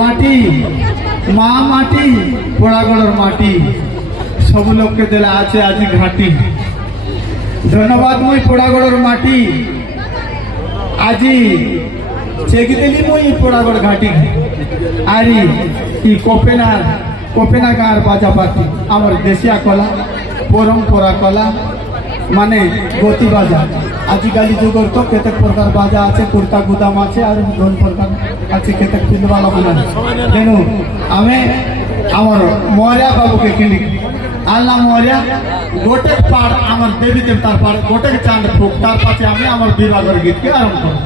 মাটি মা মাটি পোড়াগড়ের মাটি সবু লোককে দেলা আছে আজি ঘাটি। ধন্যবাদ মুই পোড়াগড়ের মাটি আজি চেকি দেলি মুই পোড়াগড় ঘাটি আরি ই কোপেনা গাঁর বাজা পাতি আমার দেশিয়া কলা পরম্পরা কলা মানে গতি বাজা। আজিকালি যুগর তো কেতেক প্রকার বাজা আছে, কুর্তা গুদাম আছে আর বিভিন্ন প্রকার আছে কেতেক পিলবালা মানে। তেণু আমি আমার মরিয়া বাবুকে কিনি আল্লাহ মরিয়া গোটে পাড় আমার দেবী দেবতার পাড় গোটে চাঁদ ফুক তার পাশে আমি আমার বিবাহের গীতকে আরম্ভ করি।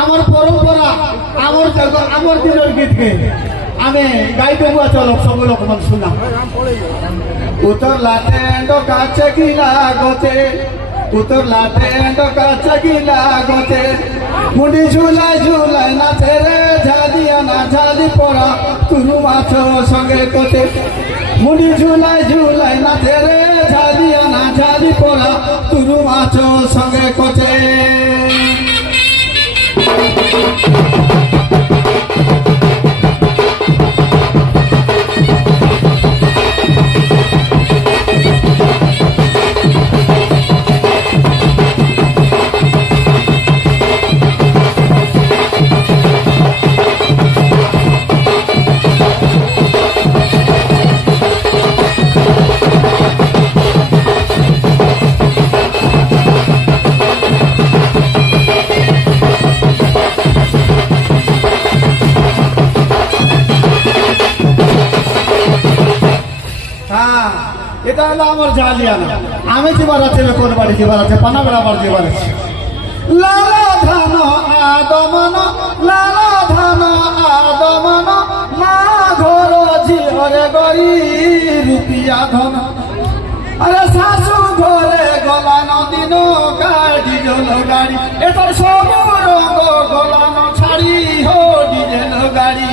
আমার পরম্পরা আমার দিনের গীতকে আমি গাইতে হুয়া চলো সব লোক মান শুনা। উত্তর লাটে কাছে গিলা গছে উত্তর লাটে কাছে গিলা গছে মুড়ি ঝুলাই ঝুলাই নাচে রে ঝালিয়া না ঝালি পড়া তুরু মাছ সঙ্গে কোতে মুড়ি ঝুলাই ঝুলাই নাচে রে ঝালিয়া না ঝালি পড়া তুরু মাছ সঙ্গে কোতে। এটা হলো আমার জালিয়ানা। আমি যেবার আছে কোন বাড়ি যেবার আছে পানাগড়া আমার যেবার আছে লালা ধান আদমন লালা ধান আদমন মা ঘর ঝিরে গরি রুপিয়া ধন আরে শাশু ঘরে গলানো দিন ডিজেল গাড়ি এটার সব রঙ গলানো ছাড়ি হো ডিজেল গাড়ি।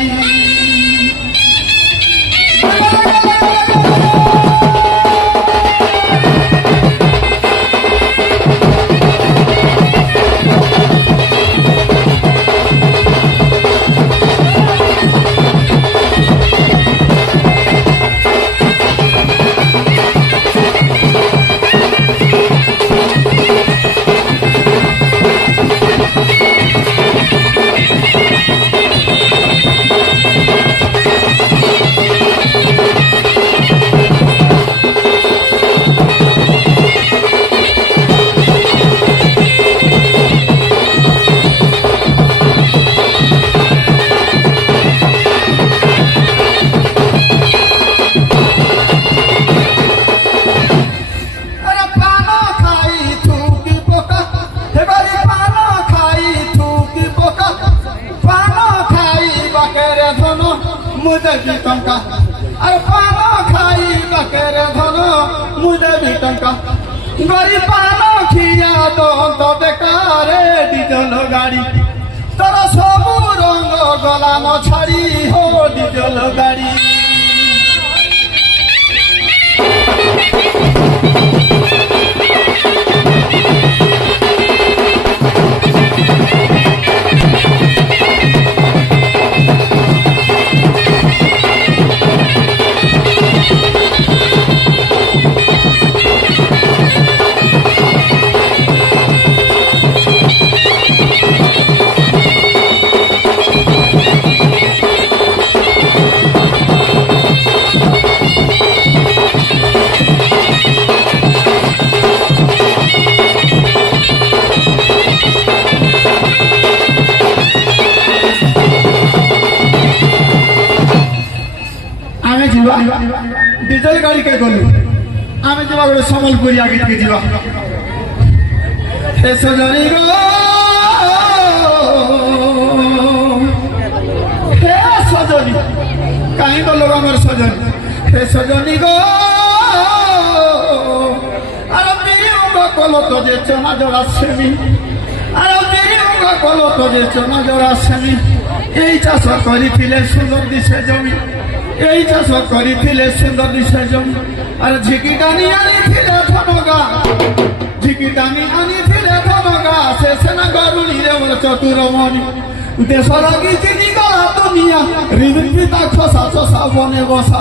मुझे टंका अरे पानो खाई बकेरे धनो मुझे भी टंका गरीब पानो खिया तो बेकारे डिजल गाड़ी तोरा सब रंग गलानो छाड़ी हो डिजल गाड़ी। ଯିବା ଡିଜେଲ ଗାଡି କେ ଗଲୁ ଆମେ ଯିବା ଗୋଟେ ସମ୍ବଲପୁରୀ ଆগে ଟିକେ ଯିବା ହେ ସଜନୀ ଗୋ ହେ ସଜନୀ କାହିଁ ଗଲ ଆମର ସଜନୀ ହେ ସଜନୀ ଗୋ আরে মেরি উঙ্গা কলো তো যে চনা জোড়া সেমি আরে মেরি উঙ্গা কলো তো যে চনা জোড়া সেমি এই চাষ করিলে সুন্দর দিশে জমি এই চাষ করিলে সুন্দর দিশে জমি আর ঝিকি টানি আনিছিলে ধনগা ঝিকি টানি আনিছিলে ধনগা শেষে না গরুলি রে মোর চতুরমণি দেশ লাগি চিনি গলা দুনিয়া ঋণ পিতা খসা চষা বনে বসা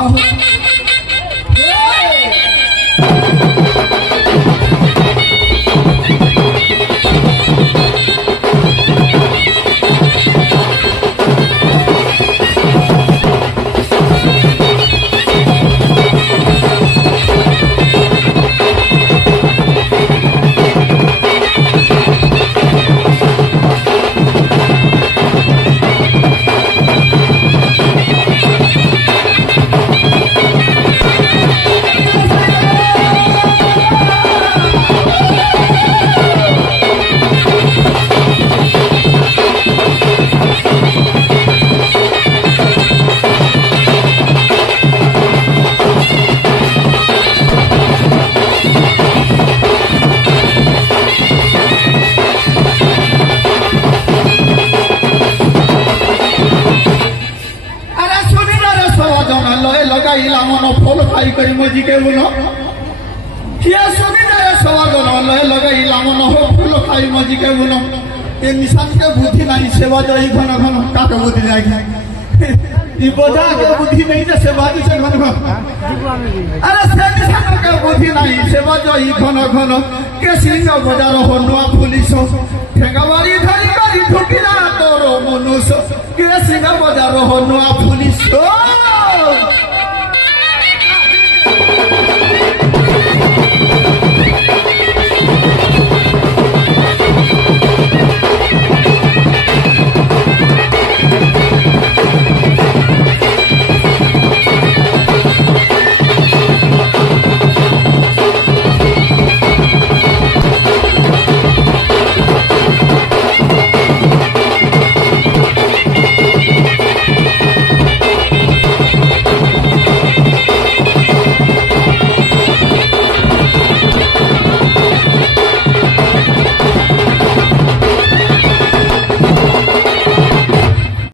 ফল খাই করি মজিকে বলো কিয়া সুবিধারে সবাগন লয়ে লগাইলা মন ফুল খাই মজিকে বলো এ নিশানকে বুদ্ধি নাই সেবা যাই ঘন ঘন কাকে বুদ্ধি যাই ই বোঝাকে বুদ্ধি নেই যে সেবা দিছে ঘন ঘন আরে সে নিশানকে বুদ্ধি নাই সেবা যাই ঘন ঘন কে সিংহ বজার হনুয়া পুলিশ